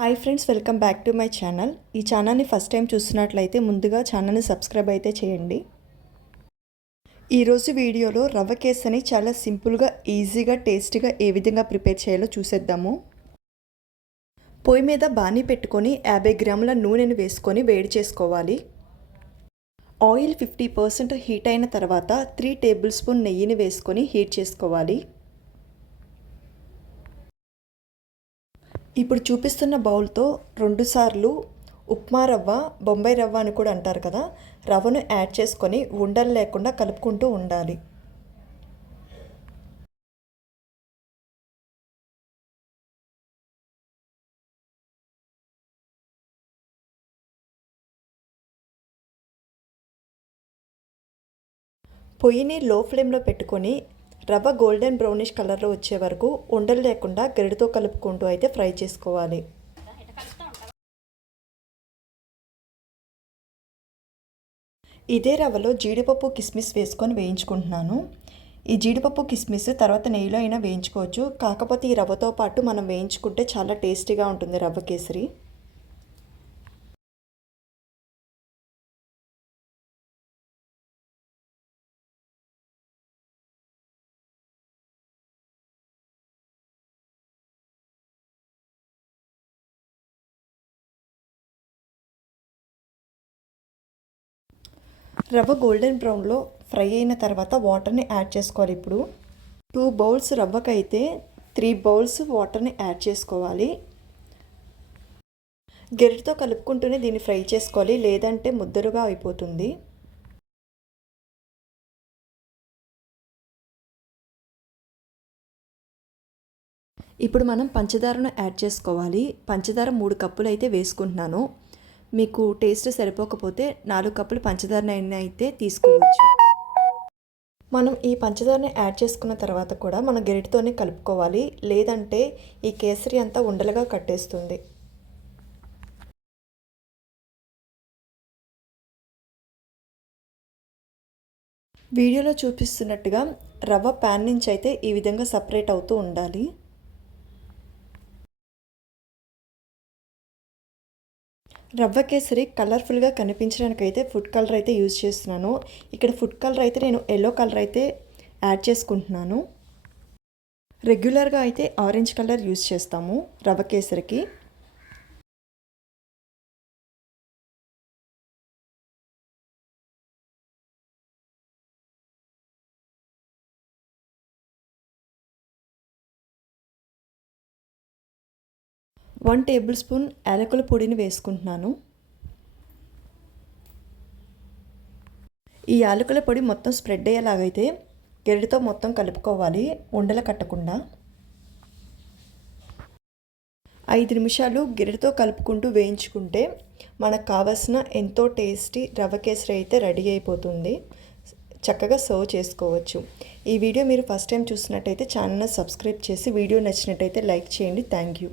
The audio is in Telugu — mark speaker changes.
Speaker 1: Hi friends welcome back to my channel. ఈ ఛానల్ని ఫస్ట్ టైం చూస్తున్నట్లయితే ముందుగా ఛానల్ని సబ్స్క్రైబ్ అయితే చేయండి. ఈరోజు వీడియోలో రవ్వ కేసని చాలా సింపుల్గా ఈజీగా టేస్టీగా ఏ విధంగా ప్రిపేర్ చేయాలో చూసేద్దాము. పొయ్యి మీద బాణీ పెట్టుకొని యాభై గ్రాముల నూనెను వేసుకొని వేడి చేసుకోవాలి. ఆయిల్ ఫిఫ్టీ పర్సెంట్ హీట్ అయిన తర్వాత త్రీ టేబుల్ స్పూన్ నెయ్యిని వేసుకొని హీట్ చేసుకోవాలి. ఇప్పుడు చూపిస్తున్న బౌల్తో రెండుసార్లు ఉప్మా రవ్వ బొంబాయి రవ్వ అని కూడా అంటారు కదా రవ్వను యాడ్ చేసుకొని ఉండలు లేకుండా కలుపుకుంటూ ఉండాలి. పొయ్యిని లో ఫ్లేమ్లో పెట్టుకొని రవ్వ గోల్డెన్ బ్రౌనిష్ కలర్లో వచ్చే వరకు ఉండలు లేకుండా గరిడితో కలుపుకుంటూ అయితే ఫ్రై చేసుకోవాలి. ఇదే రవ్వలో జీడిపప్పు కిస్మిస్ వేసుకొని వేయించుకుంటున్నాను. ఈ జీడిపప్పు కిస్మిస్ తర్వాత నెయ్యిలో అయినా వేయించుకోవచ్చు. కాకపోతే ఈ రవ్వతో పాటు మనం వేయించుకుంటే చాలా టేస్టీగా ఉంటుంది రవ్వ కేసరి. రవ్వ గోల్డెన్ బ్రౌన్లో ఫ్రై అయిన తర్వాత వాటర్ని యాడ్ చేసుకోవాలి. ఇప్పుడు టూ బౌల్స్ రవ్వకైతే త్రీ బౌల్స్ వాటర్ని యాడ్ చేసుకోవాలి. గెరిటితో కలుపుకుంటూనే దీన్ని ఫ్రై చేసుకోవాలి. లేదంటే ముద్దరుగా అయిపోతుంది. ఇప్పుడు మనం పంచదారను యాడ్ చేసుకోవాలి. పంచదార మూడు కప్పులు అయితే వేసుకుంటున్నాను. మీకు టేస్ట్ సరిపోకపోతే నాలుగు కప్పులు పంచదారనైనా అయితే తీసుకోవచ్చు. మనం ఈ పంచదారని యాడ్ చేసుకున్న తర్వాత కూడా మనం గెరిటితోనే కలుపుకోవాలి. లేదంటే ఈ కేసరి అంతా ఉండలుగా కట్టేస్తుంది. వీడియోలో చూపిస్తున్నట్టుగా రవ్వ ప్యాన్ నుంచి అయితే ఈ విధంగా సపరేట్ అవుతూ ఉండాలి. రవ్వ కేసరి కలర్ఫుల్గా కనిపించడానికి అయితే ఫుడ్ కలర్ అయితే యూజ్ చేస్తున్నాను. ఇక్కడ ఫుడ్ కలర్ అయితే నేను ఎల్లో కలర్ అయితే యాడ్ చేసుకుంటున్నాను. రెగ్యులర్గా అయితే ఆరెంజ్ కలర్ యూజ్ చేస్తాము రవ్వ కేసరికి. వన్ టేబుల్ స్పూన్ యాలకుల పొడిని వేసుకుంటున్నాను. ఈ యాలకుల పొడి మొత్తం స్ప్రెడ్ అయ్యేలాగైతే గెరటితో మొత్తం కలుపుకోవాలి ఉండలు కట్టకుండా. ఐదు నిమిషాలు గిరిటితో కలుపుకుంటూ వేయించుకుంటే మనకు కావలసిన ఎంతో టేస్టీ రవ్వ కేసరి అయితే రెడీ అయిపోతుంది. చక్కగా సర్వ్ చేసుకోవచ్చు. ఈ వీడియో మీరు ఫస్ట్ టైం చూసినట్టయితే ఛానల్ని సబ్స్క్రైబ్ చేసి వీడియో నచ్చినట్టయితే లైక్ చేయండి. Thank you.